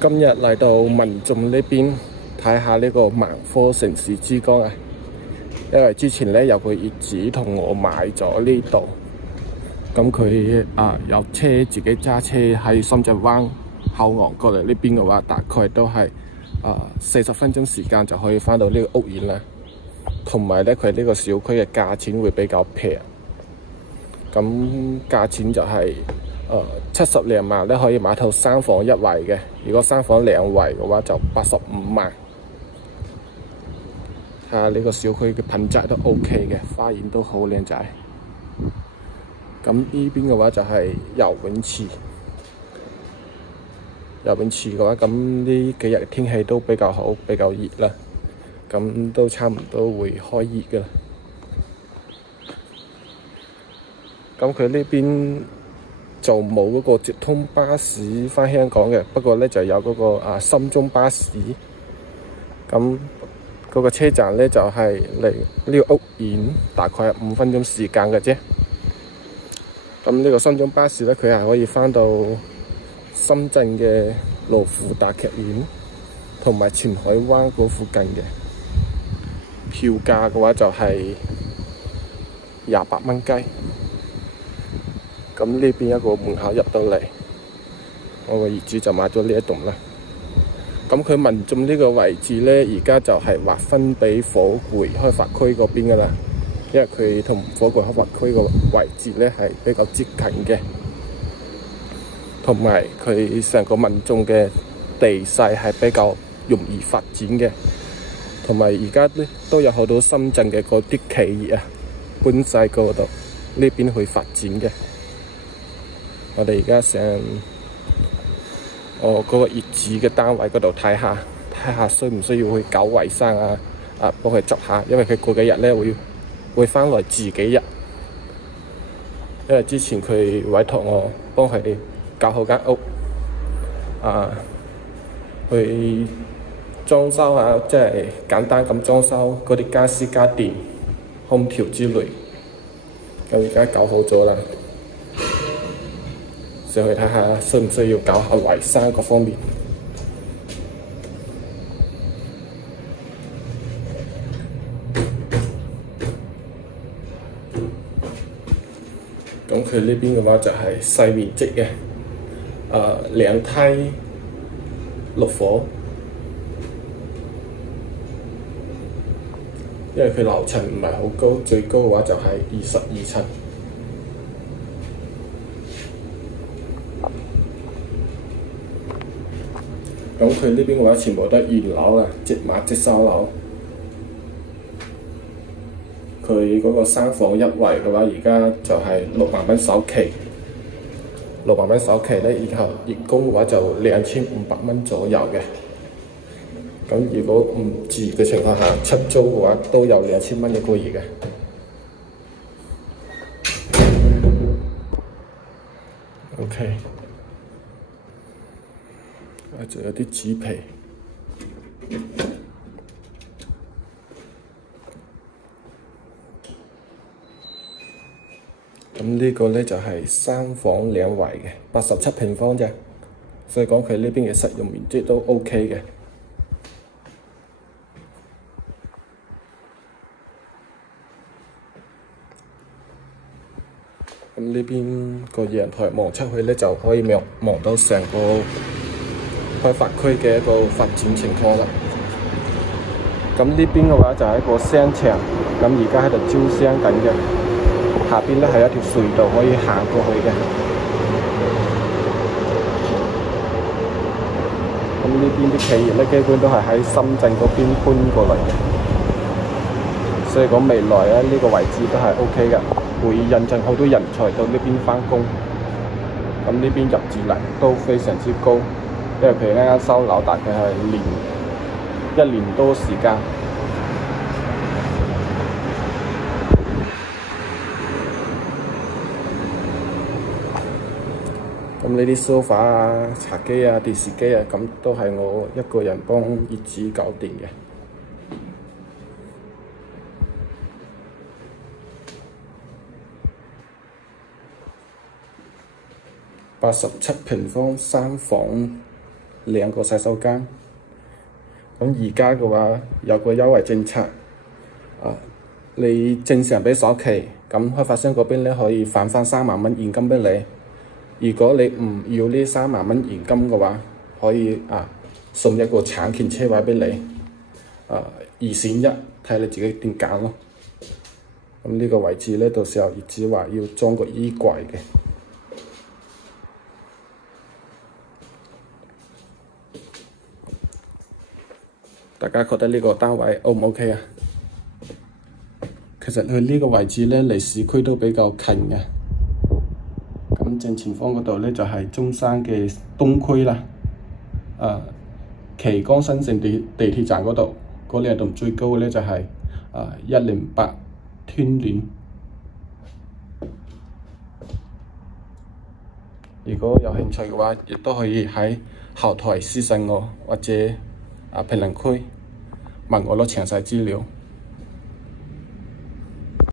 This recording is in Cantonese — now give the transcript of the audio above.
今日嚟到民眾呢邊睇下呢個萬科城市之光啊！因為之前咧有個業主同我買咗呢度，咁佢有車自己揸車喺深圳灣口岸過嚟呢邊嘅話，大概都係40分鐘時間就可以返到呢個屋苑啦。同埋咧，佢呢個小區嘅價錢會比較平，咁價錢就係70零萬咧可以買套3房1衛嘅，如果3房2衛嘅話就85萬。睇下呢個小區嘅品質都 OK 嘅，花園都好靚仔。咁呢邊嘅話就係游泳池，游泳池嘅話，咁呢幾日天氣都比較好，比較熱啦，咁都差唔多會開熱噶啦。咁佢呢邊就冇嗰個直通巴士返香港嘅，不過咧就有嗰個深中巴士。咁嗰個車站咧就係離呢個屋苑大概係5分鐘時間嘅啫。咁呢個深中巴士咧，佢係可以返到深圳嘅羅湖大劇院同埋前海灣嗰附近嘅。票價嘅話就係28蚊雞。咁呢邊一個門口入到嚟，我個業主就買咗呢一棟啦。咁佢民眾呢個位置咧，而家就係劃分俾火炬開發區嗰邊噶啦，因為佢同火炬開發區個位置咧係比較接近嘅，同埋佢成個民眾嘅地勢係比較容易發展嘅，同埋而家咧都有好多深圳嘅嗰啲企業搬晒過度呢邊去發展嘅。我哋而家上我嗰個業主嘅單位嗰度睇下需唔需要去搞衞生幫佢執下，因為佢過幾日咧會返來住幾日，因為之前佢委託我幫佢哋搞好間屋，去裝修下，即係簡單咁裝修嗰啲家私家電、空調之類，咁而家搞好咗啦。上去睇下需唔需要搞下衞生各方面。咁佢呢邊嘅話就係細面積嘅，2梯6房，因為佢樓層唔係好高，最高嘅話就係22層。咁佢呢邊嘅話全部都係原樓啊，即買即收樓。佢嗰個3房1衛嘅話，而家就係6萬蚊首期，6萬蚊首期咧，然後月供嘅話就2500蚊左右嘅。咁如果唔住嘅情況下，出租嘅話都有2000蚊一個月嘅。OK。仲有啲紙皮，咁呢個咧就係3房2衛嘅87平方啫，所以講佢呢邊嘅實用面積都 OK 嘅。咁呢邊個陽台望出去咧，就可以望到成個開發區嘅一個發展情況啦。咁呢邊嘅話就係一個商場，咁而家喺度招商緊嘅。下邊咧係一條隧道可以行過去嘅。咁呢邊啲企業咧，基本都係喺深圳嗰邊搬過嚟嘅，所以講未來咧呢個位置都係 OK 嘅，會引進好多人才到呢邊返工。咁呢邊入住率都非常之高。因為佢啱啱收樓，大概係1年多時間。咁呢啲梳化啊、茶几啊、電視機啊，咁都係我一個人幫業主搞掂嘅。87平方3房2個洗手間。咁而家嘅話有個優惠政策，你正常俾首期，咁開發商嗰邊咧可以返翻3萬蚊現金俾你。如果你唔要呢3萬蚊現金嘅話，可以送一個產權車位俾你。2選1，睇你自己點揀咯。咁呢個位置咧，到時候業主話要裝個衣櫃嘅。大家覺得呢個單位 O 唔 OK 啊？其實佢呢個位置咧，離市區都比較近嘅。咁正前方嗰度咧就係中山嘅東區啦。旗江新城地鐵站嗰度，嗰兩棟最高嘅咧就係108天聯。如果有興趣嘅話，亦都可以喺後台私信我，或者評論區問我攞詳細資料。